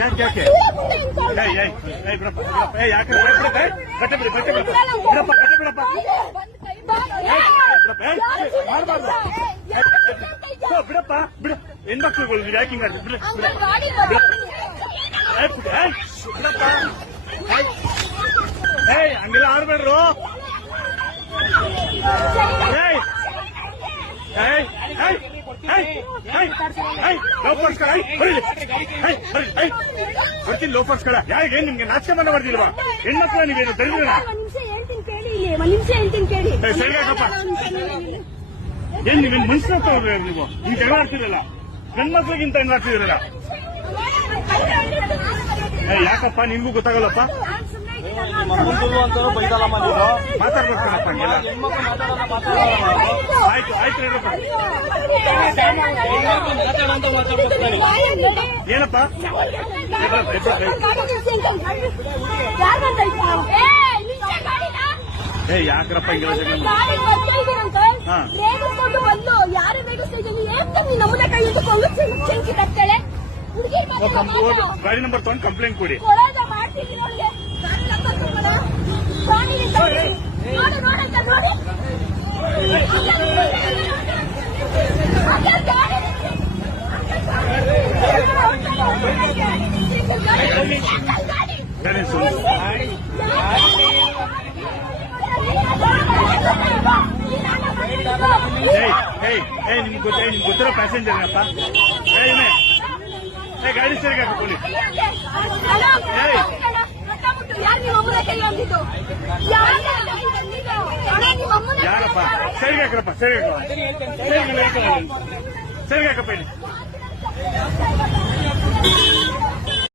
ಯಾಕೆ ಬಿಡಪ್ಪ ಯಾಕೆ ಕಟ್ಟೆ ಬಿಡಿ ಬಿಡಪ್ಪ ಕಟ್ಟೆ ಬಿಡಪ್ಪ ಬಿಡಪ್ಪ ಬಿಡ ಹೆಣ್ಮಕ್ಳುಗಳು ನೀವು ಯಾಕೆ ಹಿಂಗ ಬಿಡಪ್ಪ ಹಂಗೆಲ್ಲ ಆಡ್ಬೇಡ್ರು ಬರ್ತೀನಿ ಲೋಫರ್ಸ್ಗಳ ಯಾರಿಗೆ ನಿಮ್ಗೆ ನಾಚಿಕೆ ಮನೆ ಬರ್ದಿಲ್ವಾ ಹೆಣ್ಮಕ್ಳ ನೀವೇನು ದರಿದ್ರ ಸರಿಯಾಗಪ್ಪ ಏನ್ ನೀವೇನು ಮನುಷ್ಯರ ನೀವು ಹಿಂಗ್ ಜಗಳ ಆಡ್ತಿರಲ್ಲ ಗಂಡ್ಮಕ್ಳಿಗಿಂತ ಹೆಂಗ್ ಆಡ್ತಿದಿರಲ್ಲ ಯಾಕಪ್ಪ ನಿಮ್ಗೂ ಗೊತ್ತಾಗಲ್ಲಪ್ಪ ಮಾತಾಡ್ಬೇಕಲ್ಲಪ್ಪ ಹಂಗೆಲ್ಲ ಆಯ್ತು ಹೇಳಪ್ಪ ಏನಪ್ಪ ಯಾಕ್ರಪ್ಪ ಹಿಂಗೆಲ್ಲ ಗಾಡಿ ನಂಬರ್ ತಗೊಂಡು ಕಂಪ್ಲೇಂಟ್ ಕೊಡಿ ನಿಮ್ಗೆ ಗೊತ್ತಿರೋ ಪ್ಯಾಸೆಂಜರ್ ಅಪ್ಪ ಗಾಡಿ ಸರಿಗೆ ಹಾಕೊಳ್ಳಿ ಯಾರಪ್ಪ ಸರಿಗೆ ಹಾಕ್ರಪ್ಪ ಸರಿಗೆ ಹಾಕಪ್ಪ ಇಲ್ಲಿ